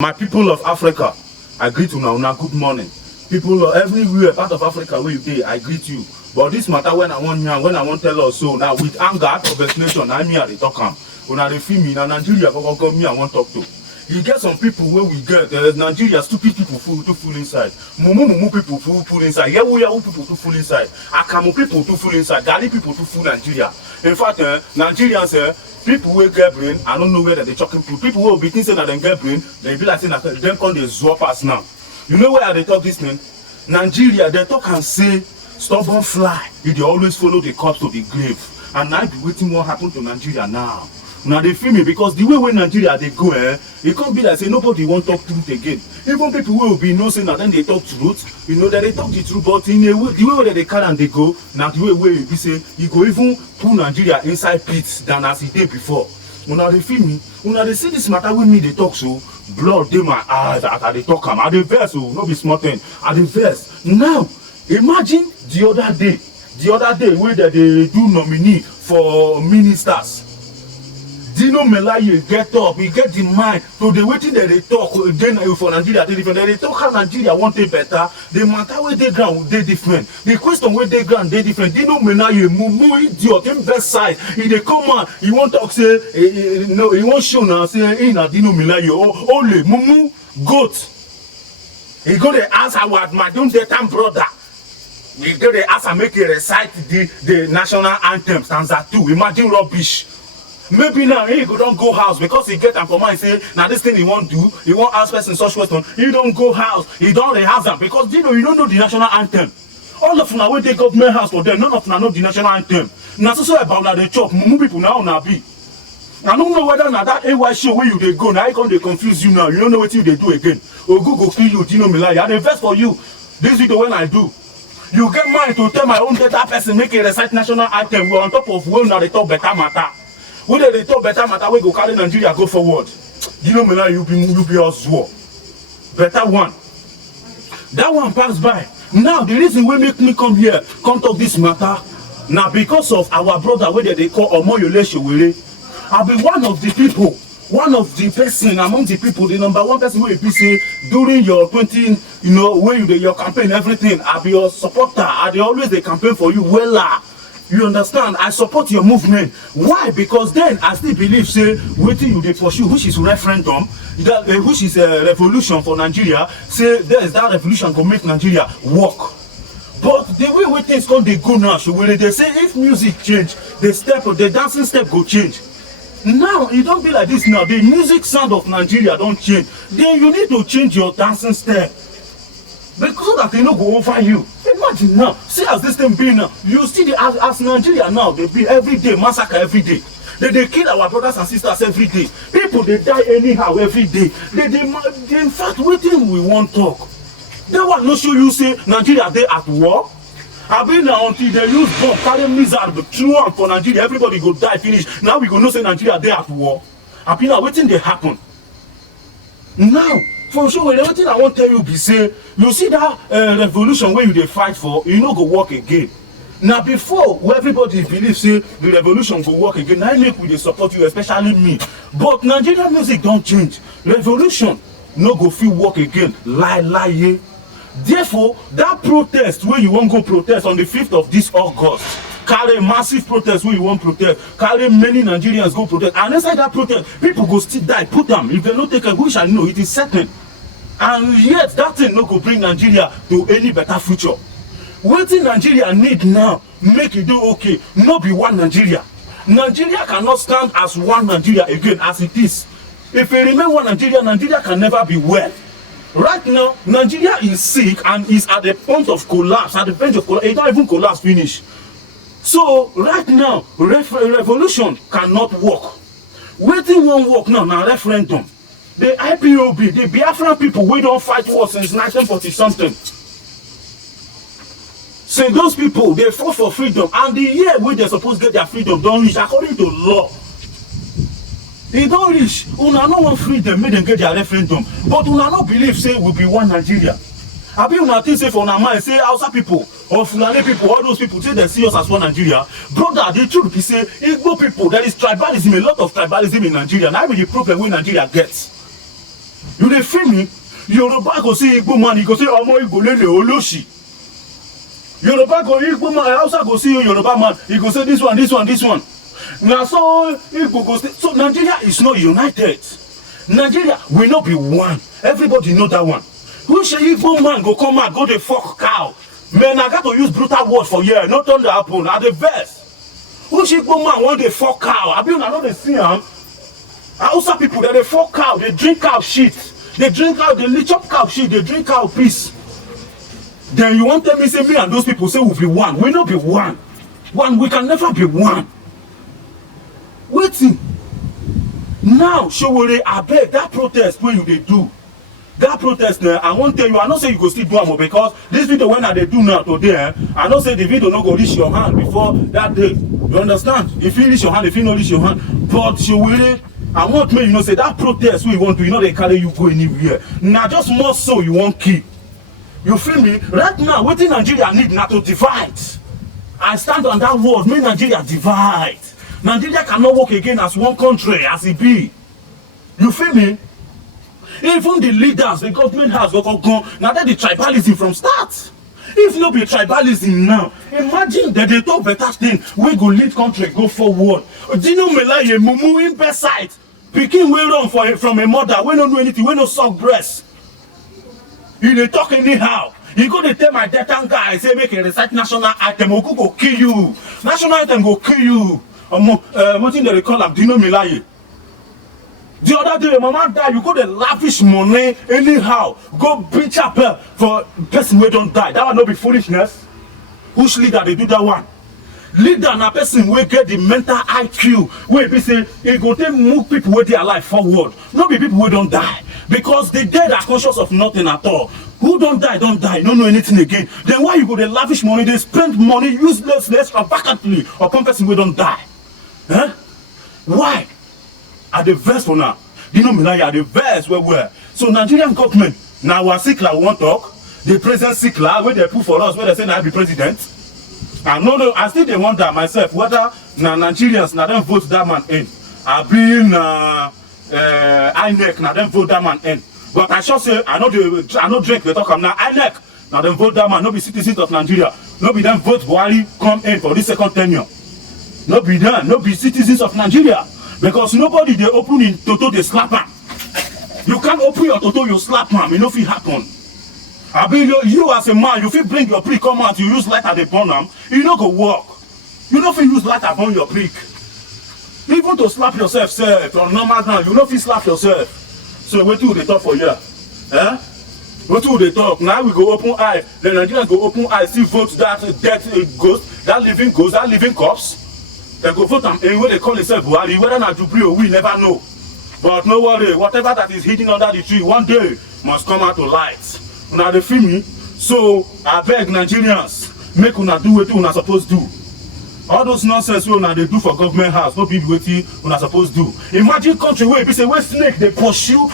My people of Africa, I greet you now. Good morning. People of everywhere, part of Africa where you dey, I greet you. But this matter when I want you, when I want tell us so now with anger, out of explanation, I dey talk am. When I feel me, now Nigeria go me, I want talk to. You get some people where we get Nigeria stupid people full inside. Mumu people full inside. Yahoo people full inside. Akamu people full inside. Gali people full Nigeria. In fact, Nigerians people wey get brain, I don't know where they talking to. People who be thinking that they get brain, they be like saying that them come they swap us now. You know where they talk this thing? Nigeria, they talk and say stubborn fly. They always follow the corpse to the grave. And I be waiting what happened to Nigeria now. Now they feel me because the way when Nigeria they go, it can't be like say nobody won't talk truth again. Even people will be no saying that then they talk truth, you know that they talk the truth, but in a way, the way that they carry and they go, now the way where you be say you go even put Nigeria inside pits than as it did before. Now they feel me, now they see this matter with me they talk so blood in my eyes after they talk am. At the verse, so not be smart thing. At the verse. Now imagine the other day where they do nominee for ministers. Dino Melaye get up, he get the mind. So they waiting that they talk again for Nigeria. They talk how Nigeria want it better. The matter where they ground they different. The question where they ground they different. Dino Melaye, mumu idiot, him best side. He they come on, he won't talk say no, he won't show now say in a Dino Melaye only mumu goat. He go to ask our my don't brother. He go to ask and make it recite the national anthem stanza 2. Imagine rubbish. Maybe now he don't go house because he get and come and say now this thing he won't do, he won't ask person such question. He don't go house, he don't rehearse them because you don't know the national anthem. All of them when they government house for them, none of them know the national anthem. Now so about that they chop, mumu people now be. I don't know whether now that AY show where you they go now, I can't they confuse you now. You don't know what you they do again. Or go kill you, Dino Melaye. I invest for you. This video when I do. You get mine to tell my own data person make a recite national anthem. We're on top of well now they talk better matter. When they talk better matter, we go carry Nigeria go forward. You know, Mela, you be us war. Better one. That one passed by. Now the reason we make me come here, come talk this matter, now because of our brother, where they call Omoyole Sowore. I'll be one of the people, one of the person among the people, the number one person where you say during your 20, you know, when you do your campaign, everything. I'll be your supporter. They always they campaign for you. Well, you understand? I support your movement. Why? Because then I still believe, say, waiting you they pursue, which is referendum, that which is a revolution for Nigeria. Say there is that revolution to make Nigeria work. But the way things come, they go now. So when they say if music change, the dancing step go change. Now it don't be like this. Now the music sound of Nigeria don't change. Then you need to change your dancing step. Because so that they no go over you. Imagine now, see as this thing be now. You see the as Nigeria now, they be every day, massacre every day. They kill our brothers and sisters every day. People they die anyhow every day. They in fact waiting we won't talk. They want no show you say Nigeria they at war. I been now until they use bomb, carry missile, the true one for Nigeria, everybody go die finish. Now we go no say Nigeria they at war. I been now waiting they happen. Now for sure, everything I want to tell you be say, you see that revolution where you they fight for, you know go work again. Now before, where everybody believes say the revolution go work again, I make we they support you, especially me. But Nigerian music don't change. Revolution no go feel work again. Lie. Therefore, that protest where you won't go protest on the 5th of this August. Carry massive protest where you want protest. Carry many Nigerians go protest. And inside that protest, people go still die. Put them. If they don't take a wish, I know it is certain. And yet that thing no go bring Nigeria to any better future. What Nigeria need now, make it do okay. No be one Nigeria. Nigeria cannot stand as one Nigeria again as it is. If you remain one Nigeria, Nigeria can never be well. Right now, Nigeria is sick and is at the point of collapse. At the point of collapse, it don't even collapse finish. So right now, revolution cannot work. Waiting won't work now referendum. The IPOB, the Biafran people, we don't fight war since 1940 something. So those people, they fought for freedom, and the year where they're supposed to get their freedom don't reach according to law. They don't reach. Una no want freedom, make them get their referendum. But una no believe say we'll be one Nigeria. I be una think say for una mind say Hausa people or Fulani people, all those people say they see us as one Nigeria. Brother, the truth be say Igbo people, there is tribalism, a lot of tribalism in Nigeria. Now the problem with Nigeria gets. You dey feel me? Yoruba go see Igbo man, he go say omo Igbo lele oloshi. Yoruba go Igbo man, Hausa go see Yoruba man, he go say this one. Now so Igbo go say, so Nigeria is not united. Nigeria will not be one. Everybody know that one. Who say Igbo man go come out, go the fuck cow? Man, I got to use brutal word for here, not turn the happen, at the best. Who say Igbo man want the fuck cow? I mean, I know they see him. Hausa people, they fuck cow, they drink cow shit. They drink cow, they chop cow shit, they drink cow piece. Then you want to tell me, say me and those people say we'll be one. We not be one. One, we can never be one. Waiting. Now, Showore, I beg that protest where you they do. That protest now, I won't tell you, I don't say you go still do them because this video when they do now today, I don't say the video not go reach your hand before that day. You understand? If you reach your hand, if you not reach your hand, but Showore, I want me, you know, say that protest we want to, you know, they carry you go anywhere. Now just more so you won't keep. You feel me? Right now, what in Nigeria need not to divide. I stand on that word, make Nigeria divide. Nigeria cannot work again as one country, as it be. You feel me? Even the leaders, the government has gone. Now that the tribalism from start. If no be tribalism now, imagine that they talk better thing. We go lead country, go forward. Dino Melaye, Mumu in best side. Picking way run from a mother, we don't know anything, we no suck breast. You dey talk anyhow. You go to tell my detan guy, say make a recite national item, Oku go kill you. National item go kill you. What thing they call him? Dino Melaye. The other day, mama die, you go to lavish money anyhow. Go beat up for person who don't die. That would not be foolishness. Which leader they do that one? Leader na person wey get the mental IQ. Wey be say e go take move people wey dey alive forward. Not be people wey don't die. Because the dead are conscious of nothing at all. Who don't die, don't know anything again. Then why you go to lavish money? They spend money uselessly, extravagantly upon person wey don't die. Huh? Why? At the verse for now, you know me now. At the verse where so Nigerian government now our Sikla won't talk. The president Sikla where they put for us where they say now be president. And no, I still they wonder myself whether now Nigerians now them vote that man in. I been INEC now them vote that man in. But I shall say I know drink they talk now INEC now them vote that man. No be citizens of Nigeria. No be them vote Buhari come in for this second tenure. No be them. No be citizens of Nigeria. Because nobody they open in Toto they slap him. You can't open your Toto, you slap him. You know if it happen. I mean you as a man, you feel bring your prick come out, you use lighter they burn them, you know go work. You know if you use lighter burn your prick. Even to slap yourself, sir, from normal ground, you know if you slap yourself. So wait till they talk for you. Eh? Wait till they talk. Now we go open eye. The Nigerians go open eye, see vote that dead ghost, that living corpse. They go vote and anyway they call themselves Buhari, whether not Jubri or we never know. But no worry, whatever that is hidden under the tree one day must come out to light. Now they feel me. So I beg Nigerians, make una do what una supposed to do. All those nonsense we una they do for government house, no be what una supposed to do. Imagine country where be say where snake they pursue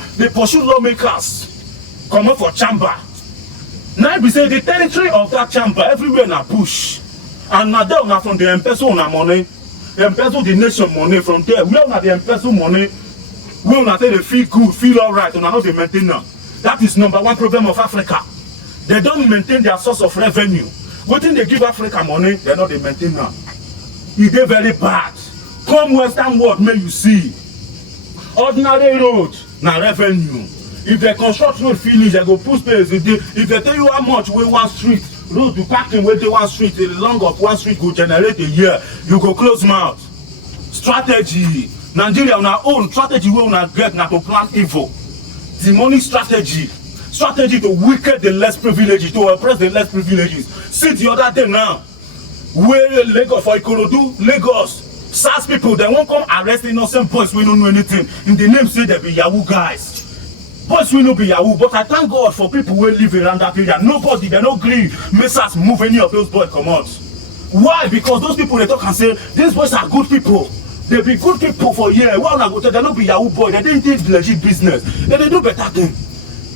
lawmakers. Come up for chamber. Now be say the territory of that chamber everywhere na bush. And now they una from the embezzle una money. Embezzle the nation money from there. We are the embezzle money. We are say they feel good, feel alright, and how they maintain them. That is number one problem of Africa. They don't maintain their source of revenue. What thing they give Africa money, they're not they maintain them. It is very bad. Come Western world, may you see. Ordinary road, now revenue. If they construct road finish, they go put space. If they tell you how much we one street. Road to parking where they one street, the long of one street go generate a year. You go close mouth. Strategy. Nigeria on our own strategy we una get na to plan evil. Demonic strategy. Strategy to weaken the less privileged, to oppress the less privileged. See the other day now, where Lagos for Ikorodu, Lagos, SARS people, they won't come arrest innocent boys we don't know anything. In the name say they be Yahoo guys. Boys will not be Yahoo, but I thank God for people who live around that area. Nobody, they don't agree. Make us move any of those boys come out. Why? Because those people they talk and say these boys are good people. They be good people for years. Why una go tell they don't be Yahoo boy? They didn't do legit business. They do better thing.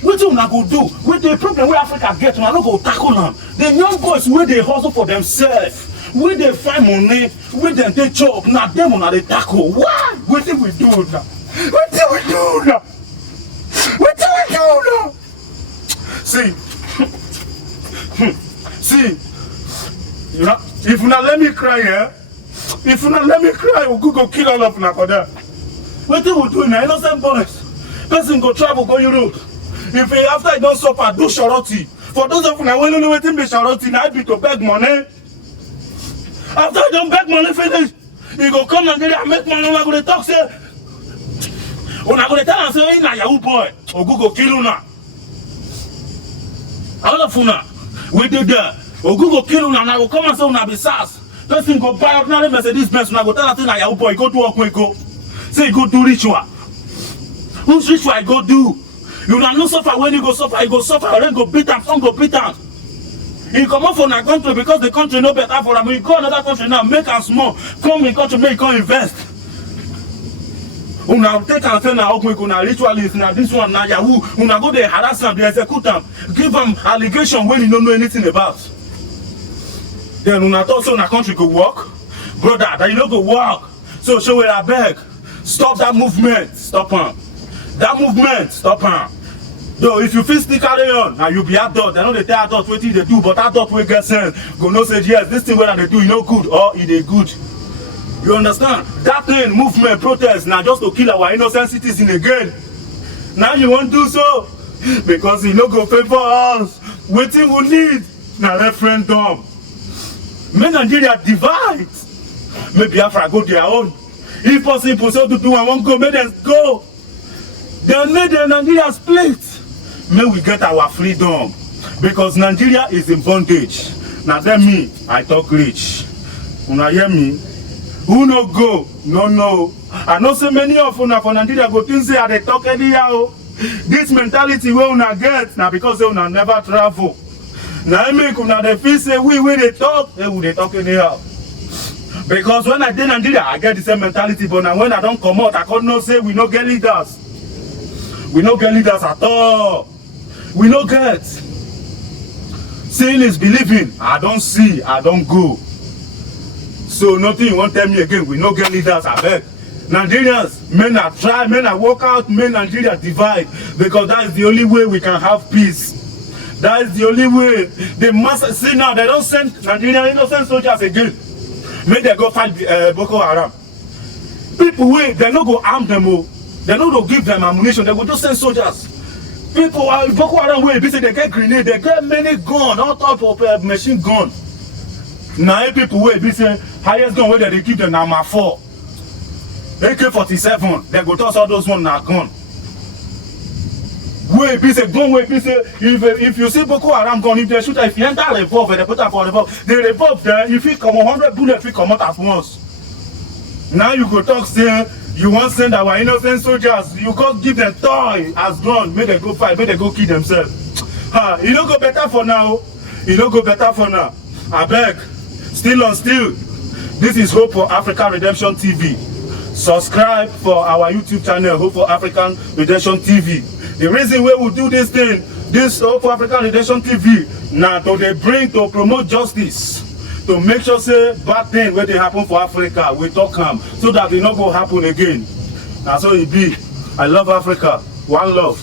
What you una go do? With the problem where Africa get, una no go tackle them. The young boys where they hustle for themselves, where they find money, where they take job. Now them una they tackle. Why? What did we do now? What did we do now? What do we See, see, you know, if you not let me cry, eh? If you not let me cry, we'll go kill all of them for that. What do we do now? Innocent boys. Person go travel, go Europe. If he, after I don't suffer, do charity. For those of you now, when you know what be charity, now I be to beg money. After I don't beg money, finish. You go come and make money, I'm going to talk, say. When I'm going to tell and say, nah, Yahoo boy, or go kill you now. All of you now, we did that. Or go kill you now, and I will come and say, nah, be SARS. Person go buy ordinary Mercedes Benz, and I go tell and say, nah, Yahoo boy, go to work, go. Say, go do ritual. Who's ritual I go do? You don't know suffer when you go suffer, then go beat them, some go beat them. He come up from a country because the country no better for him. He go another country now, make them small, come in country, make come invest. Una take and say now, una ritualist, now this one, now Yahoo, una go there harass them, they execute them, give them allegation when you don't know anything about. Then una talk so una country go work, brother, that you don't go work. So show where I beg, stop that movement, stop him. That movement, stop him. Though if you feel still carry on, now you be adult. I know they tell adult what they do, but adult will get sense. Go no say yes, this thing where they do, you know good or it is good. You understand? That thing, movement, protest, now just to kill our innocent citizens again. Now you won't do so because you no go favor us. Waiting we need now referendum. Make Nigeria divide. Maybe Biafra go their own. If possible, so to do and won't go, make them go. Then make the Nigeria split. May we get our freedom because Nigeria is in bondage. Now tell me, I talk rich. Una hear me? Who no go? No. I know so many of una for Nigeria go think say they talk anyhow. This mentality we una get now because they una never travel. Now I make una they feel say we they talk, they talk anyhow. Because when I did Nigeria, I get the same mentality, but now when I don't come out, I can't not say we no get leaders. We no get leaders at all. We no get. Seeing is believing. I don't see, I don't go. So nothing you won't tell me again. We no get leaders, I beg. Nigerians, men are try, men are work out, men Nigeria divide. Because that is the only way we can have peace. That is the only way. The mass see now, they don't send Nigerian innocent soldiers again. Make they go fight Boko Haram. People wait, they no go arm them all. They no go give them ammunition, they go just send soldiers. People are Boko Haram way, they get grenade, they get many guns, all type of machine gun. Now people wait, highest gun where they give them number 4. AK-47, they go toss all those ones now gun. Wait, gun wait, if you see Boko Haram gun, if they shoot, if you enter a revolver, they put up for revolver, they revolve there, if you come 100 bullets, if you come out at once. Now you go talk, say, you want to send our innocent soldiers, you can't give them toy as gun, make them go fight, make them go kill themselves. You don't go better for now. You don't go better for now. I beg, still on still. This is Hope for African Redemption TV. Subscribe for our YouTube channel, Hope for African Redemption TV. The reason why we do this thing, this Hope for African Redemption TV, now to promote justice. To make sure say bad thing where they happen for Africa, we talk so that it not go happen again. And so it be. I love Africa. One love.